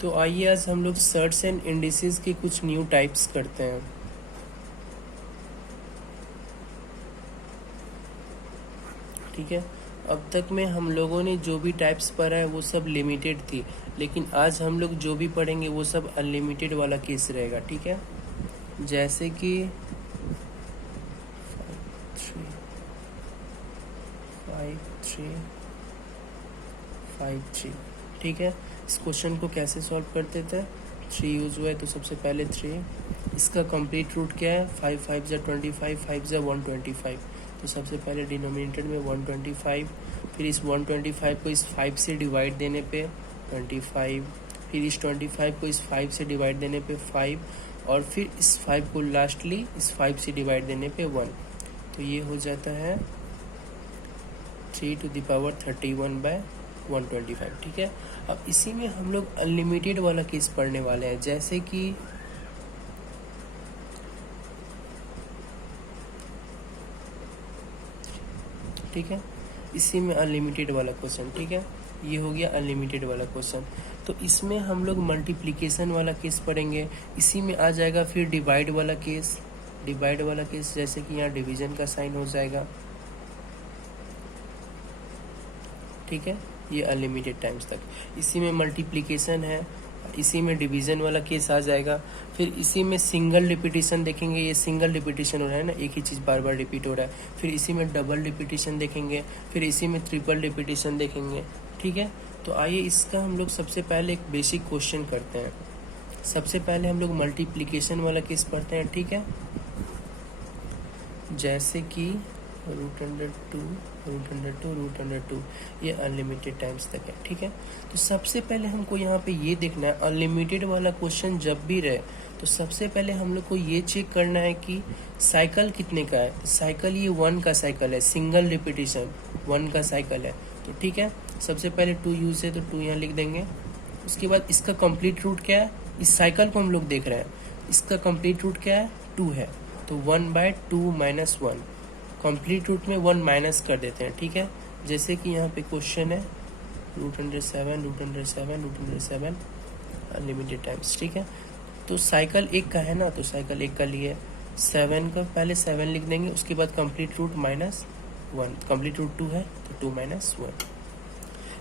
तो आइए आज हम लोग सर्ट्स एंड इंडिसेस के कुछ न्यू टाइप्स करते हैं। ठीक है, अब तक में हम लोगों ने जो भी टाइप्स पढ़ा है वो सब लिमिटेड थी, लेकिन आज हम लोग जो भी पढ़ेंगे वो सब अनलिमिटेड वाला केस रहेगा। ठीक है, जैसे कि 5 3 ठीक है, इस क्वेश्चन को कैसे सॉल्व करते थे। 3 यूज हुआ है तो सबसे पहले 3, इसका कंप्लीट रूट क्या है, 5 5 जा 25, 5 जा 125, तो सबसे पहले डिनोमिनेटर में 125, फिर इस 125 को इस 5 से डिवाइड देने पे 25, फिर इस 25 को इस 5 से डिवाइड देने पे 5, और फिर इस 5 को लास्टली इस 5 से डिवाइड देने पे 1, तो ये हो जाता है 3 to the power 31/125। ठीक है, अब इसी में हम लोग अनलिमिटेड वाला केस पढ़ने वाले हैं, जैसे कि ठीक है, इसी में अनलिमिटेड वाला क्वेश्चन। ठीक है, ये हो गया अनलिमिटेड वाला क्वेश्चन। तो इसमें हम लोग मल्टीप्लिकेशन वाला केस पढ़ेंगे, इसी में आ जाएगा फिर डिवाइड वाला केस। डिवाइड वाला केस जैसे कि यहाँ डिवीजन का साइन हो जाएगा। ठीक है, ये अनलिमिटेड टाइम्स तक। इसी में मल्टीप्लिकेशन है, इसी में डिवीजन वाला केस आ जाएगा। फिर इसी में सिंगल रिपीटिशन देखेंगे, ये सिंगल रिपीटिशन हो रहा है ना, एक ही चीज़ बार बार रिपीट हो रहा है। फिर इसी में डबल रिपीटिशन देखेंगे, फिर इसी में ट्रिपल रिपीटिशन देखेंगे। ठीक है, तो आइए इसका हम लोग सबसे पहले एक बेसिक क्वेश्चन करते हैं। सबसे पहले हम लोग मल्टीप्लिकेशन वाला केस पढ़ते हैं। ठीक है, जैसे कि √2 ये अनलिमिटेड टाइम्स तक है। ठीक है, तो सबसे पहले हमको यहाँ पे ये देखना है, अनलिमिटेड वाला क्वेश्चन जब भी रहे तो सबसे पहले हम लोग को ये चेक करना है कि साइकिल कितने का है। साइकिल ये 1 का साइकिल है, सिंगल रिपीटिशन 1 का साइकिल है। तो ठीक है, सबसे पहले 2 यूज है तो 2 यहाँ लिख देंगे। उसके बाद इसका कंप्लीट रूट क्या है, इस साइकिल को हम लोग देख रहे हैं, इसका कंप्लीट रूट क्या है, 2 है, तो 1/2 माइनस 1, कंप्लीट रूट में 1 माइनस कर देते हैं। ठीक है, जैसे कि यहाँ पे क्वेश्चन है √7 अनलिमिटेड टाइम्स। ठीक है, तो साइकिल 1 का है ना, तो साइकिल 1 का लिए 7 का पहले 7 लिख देंगे, उसके बाद complete root minus 1, complete root 2 है तो 2 माइनस 1।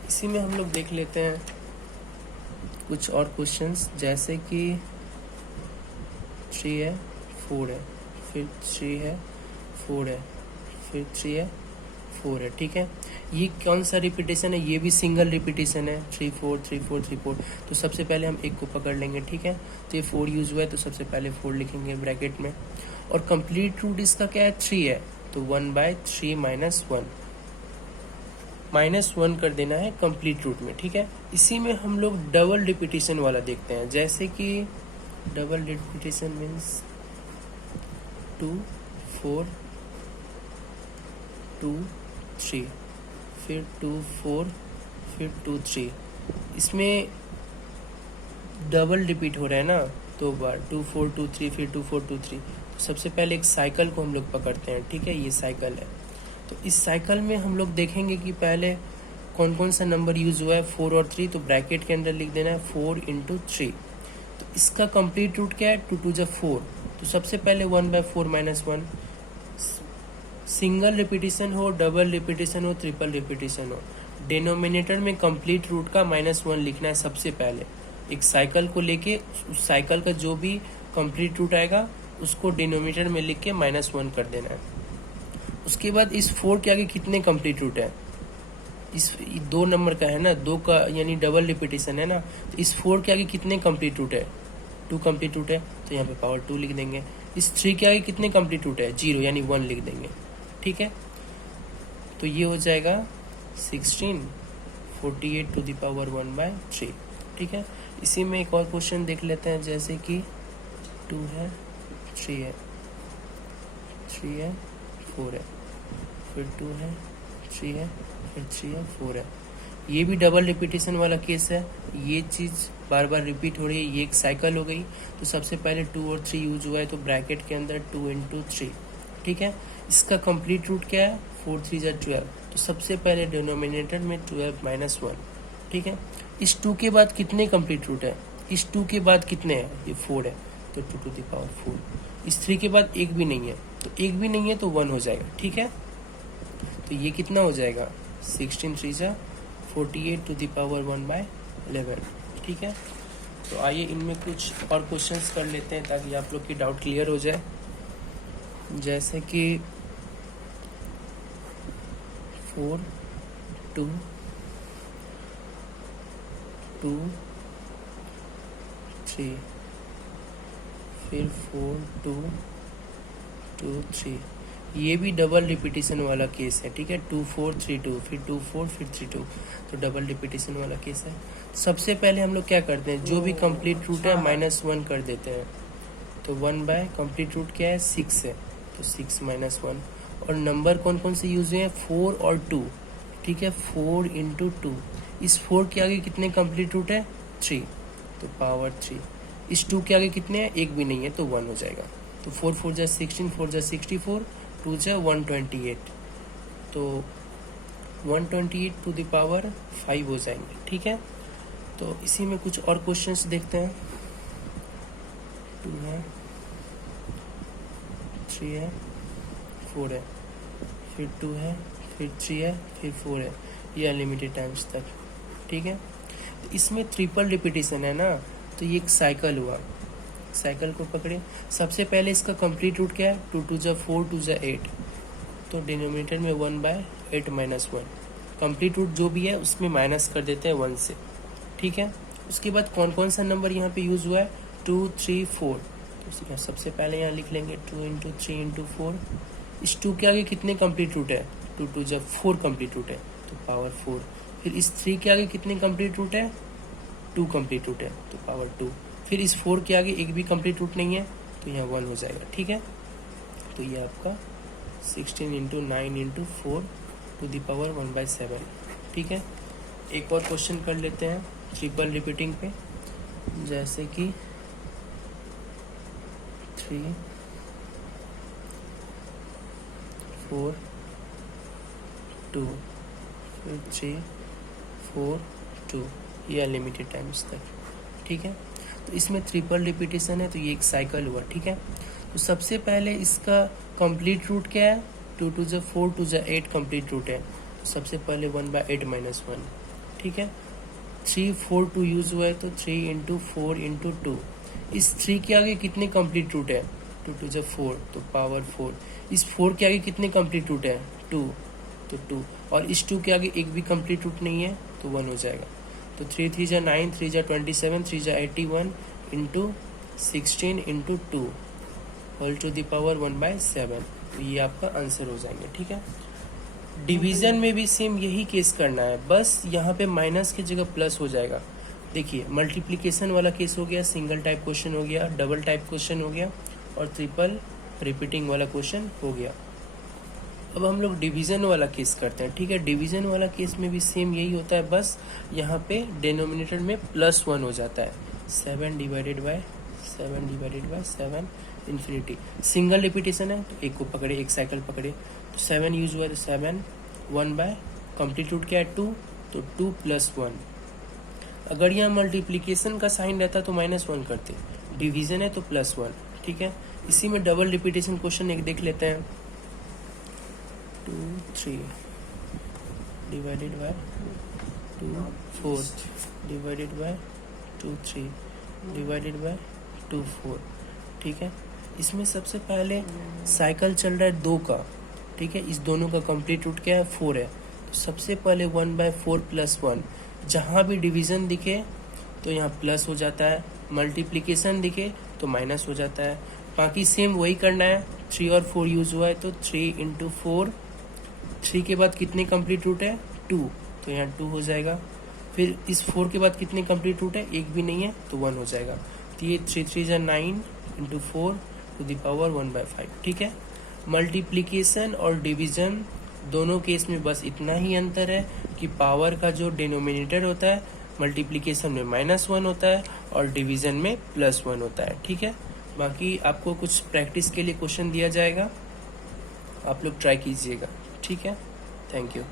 इसी में हम लोग देख लेते हैं कुछ और क्वेश्चंस, जैसे कि 3 है 4 है, फिर 3 है 4 है, फिर 3 है 4 है। ठीक है, ये कौन सा रिपीटेशन है, ये भी सिंगल रिपीटेशन है, 3 4 3 4 3 4। तो सबसे पहले हम एक को पकड़ लेंगे। ठीक है, तो ये 4 यूज हुआ है तो सबसे पहले 4 लिखेंगे ब्रैकेट में, और कंप्लीट रूट इसका क्या है, 3 है, तो 1/3 माइनस 1, -1 कर देना है कंप्लीट रूट में। ठीक है, इसी में हम लोग डबल रिपीटेशन वाला देखते हैं, जैसे कि डबल रिपीटेशन मीन्स 2 4 2 3, फिर 2 4, फिर 2 3, इसमें डबल रिपीट हो रहा है ना, 2 बार 2 4 2 3, फिर 2 4 2 3। तो सबसे पहले एक साइकिल को हम लोग पकड़ते हैं। ठीक है, ये साइकिल है, तो इस साइकिल में हम लोग देखेंगे कि पहले कौन कौन सा नंबर यूज हुआ है, 4 और 3, तो ब्रैकेट के अंदर लिख देना है 4 × 3। तो इसका कंप्लीट रूट क्या है, 2 2 जा 4, तो सबसे पहले 1/4 माइनस 1। सिंगल रिपीटिशन हो, डबल रिपीटिशन हो, ट्रिपल रिपीटिशन हो, डिनोमिनेटर में कंप्लीट रूट का -1 लिखना है सबसे पहले। एक साइकिल को लेके उस साइकिल का जो भी कंप्लीट रूट आएगा उसको डिनोमिनेटर में लिख के -1 कर देना है। उसके बाद इस 4 के आगे कितने कंप्लीट रूट है, इस 2 नंबर का है ना, 2 का यानी डबल रिपीटिशन है ना, तो इस 4 के आगे कितने कंप्लीट रूट है, 2 कंप्लीट रूट है, तो यहाँ पे पावर 2 लिख देंगे। इस 3 के आगे कितने कंप्लीट रूट है, 0 यानी 1 लिख देंगे। ठीक है, तो ये हो जाएगा 16 48 to the power 1/3। ठीक है, इसी में एक और क्वेश्चन देख लेते हैं, जैसे कि 2 है 3 है 3 है 4 है, फिर 2 है 3 है, फिर 3 है 4 है। ये भी डबल रिपीटेशन वाला केस है, ये चीज़ बार बार रिपीट हो रही है, ये एक साइकिल हो गई। तो सबसे पहले 2 और 3 यूज हुआ है, तो ब्रैकेट के अंदर 2 × 3। ठीक है, इसका कंप्लीट रूट क्या है, 4 3 जा 12, तो सबसे पहले डिनोमिनेटर में 12 माइनस 1। ठीक है, इस 2 के बाद कितने कंप्लीट रूट है, इस 2 के बाद कितने हैं, ये 4 है तो 2 टू द पावर 4। इस 3 के बाद एक भी नहीं है, तो एक भी नहीं है तो 1 हो जाएगा, ठीक है। तो ये कितना हो जाएगा, 16 3 जा 48 टू द पावर 1/11, ठीक है। तो आइए इनमें कुछ और क्वेश्चंस कर लेते हैं ताकि आप लोग की डाउट क्लियर हो जाए। जैसे कि 4 2 2 3, फिर 4 2 2 3, ये भी डबल रिपीटिशन वाला केस है, ठीक है। 2 4 3 2, फिर 2 4 फिर 3 2, तो डबल रिपीटिशन वाला केस है। सबसे पहले हम लोग क्या करते हैं, जो भी कंप्लीट रूट है -1 कर देते हैं। तो 1 कंप्लीट रूट क्या है, 6 है, तो 6 -1। और नंबर कौन कौन से यूज हुए हैं, 4 और 2, ठीक है। 4 × 2, इस 4 के आगे कितने कंप्लीट रूट है, 3, तो पावर 3। इस 2 के आगे कितने हैं, एक भी नहीं है तो 1 हो जाएगा। तो 4 4 जा 16, 4 जा 64, 2 जा 128, तो 128 टू द पावर 5 हो जाएंगे, ठीक है। तो इसी में कुछ और क्वेश्चंस देखते हैं। 2 है, 3 है, 4 है, फिर 2 है, फिर 3 है, फिर 4 है, ये अनलिमिटेड टाइम्स तक, ठीक है। तो इसमें ट्रिपल रिपीटिशन है ना, तो ये एक साइकिल हुआ। साइकिल को पकड़े, सबसे पहले इसका कंप्लीट रूट क्या है, 2 2 जा 4, 2 जा 8, तो डिनोमिनेटर में 1/8 -1। कंप्लीट रूट जो भी है उसमें माइनस कर देते हैं 1 से, ठीक है। उसके बाद कौन कौन सा नंबर यहाँ पे यूज हुआ है, 2 3 4, तो सबसे पहले यहाँ लिख लेंगे 2 × 3 × 4। इस 2 के आगे कितने कंप्लीट रूट है, 2 2 जा 4 कंप्लीट रूट है, तो पावर 4। फिर इस 3 के आगे कितने कंप्लीट रूट है, 2 कंप्लीट रूट है, तो पावर 2। फिर इस 4 के आगे एक भी कंप्लीट रूट नहीं है, तो यहाँ 1 हो जाएगा, ठीक है। तो ये आपका 16 × 9 × 4 टू द पावर 1/7, ठीक है। एक और क्वेश्चन कर लेते हैं ट्रिपल रिपीटिंग पे, जैसे कि 3 4 2, फिर 3 4 2, ये अनलिमिटेड टाइम्स तक, ठीक है। तो इसमें ट्रिपल रिपीटिशन है, तो ये एक साइकिल हुआ, ठीक है। तो सबसे पहले इसका कंप्लीट रूट क्या है, 2 2 जा 4, 2 जा 8 कंप्लीट रूट है, तो सबसे पहले 1/8 -1, ठीक है। 3 4 2 यूज हुआ है, तो 3 × 4 × 2। इस 3 के आगे कितने कंप्लीट रूट है, 2 2 जा 4, तो पावर 4। इस 4 के आगे कितने कंप्लीट रूट है, 2, तो 2। और इस 2 के आगे एक भी कंप्लीट रूट नहीं है, तो 1 हो जाएगा। तो 3 3 जा 9, 3 जा 27, 3 जा 81 × 16 × 2 होल टू द पावर 1/7, तो ये आपका आंसर हो जाएंगे, ठीक है। डिवीजन में भी सेम यही केस करना है, बस यहाँ पे माइनस की जगह प्लस हो जाएगा। देखिए मल्टीप्लिकेशन वाला केस हो गया, सिंगल टाइप क्वेश्चन हो गया, डबल टाइप क्वेश्चन हो गया, और ट्रिपल रिपीटिंग वाला क्वेश्चन हो गया। अब हम लोग डिवीजन वाला केस करते हैं, ठीक है। डिवीजन वाला केस में भी सेम यही होता है, बस यहाँ पे डिनोमिनेटर में +1 हो जाता है। 7 / 7 इन्फिनिटी। सिंगल रिपीटेशन है, तो एक को पकड़े, एक साइकिल पकड़े, तो 7 यूज हुआ है, तो 7 1/ कंप्लीट रूट क्या है, 2, तो 2 + 1। अगर यहाँ मल्टीप्लीकेशन का साइन रहता तो -1 करते, डिवीजन है तो +1, ठीक है। इसी में डबल रिपीटेशन क्वेश्चन एक देख लेते हैं। 2 3 divided by 2 4 divided by 2 3 divided by 2 4, ठीक है। इसमें सबसे पहले साइकिल चल रहा है 2 का, ठीक है। इस दोनों का कंप्लीट रूट क्या है, 4 है, तो सबसे पहले 1/4 + 1, जहाँ भी डिवीजन दिखे तो यहाँ प्लस हो जाता है, मल्टीप्लिकेशन दिखे तो माइनस हो जाता है। बाकी सेम वही करना है। 3 और 4 यूज हुआ है, तो 3 × 4, 3 के बाद कितने कंप्लीट रूट है, 2, तो यहाँ 2 हो जाएगा। फिर इस 4 के बाद कितने कंप्लीट रूट है, एक भी नहीं है, तो 1 हो जाएगा। तो ये 3 3 जा 9 × 4 टू द पावर 1/5, ठीक है। मल्टीप्लिकेशन और डिवीजन दोनों केस में बस इतना ही अंतर है कि पावर का जो डिनोमिनेटर होता है मल्टीप्लिकेशन में -1 होता है और डिवीजन में +1 होता है, ठीक है। बाकी आपको कुछ प्रैक्टिस के लिए क्वेश्चन दिया जाएगा, आप लोग ट्राई कीजिएगा, ठीक है। Thank you.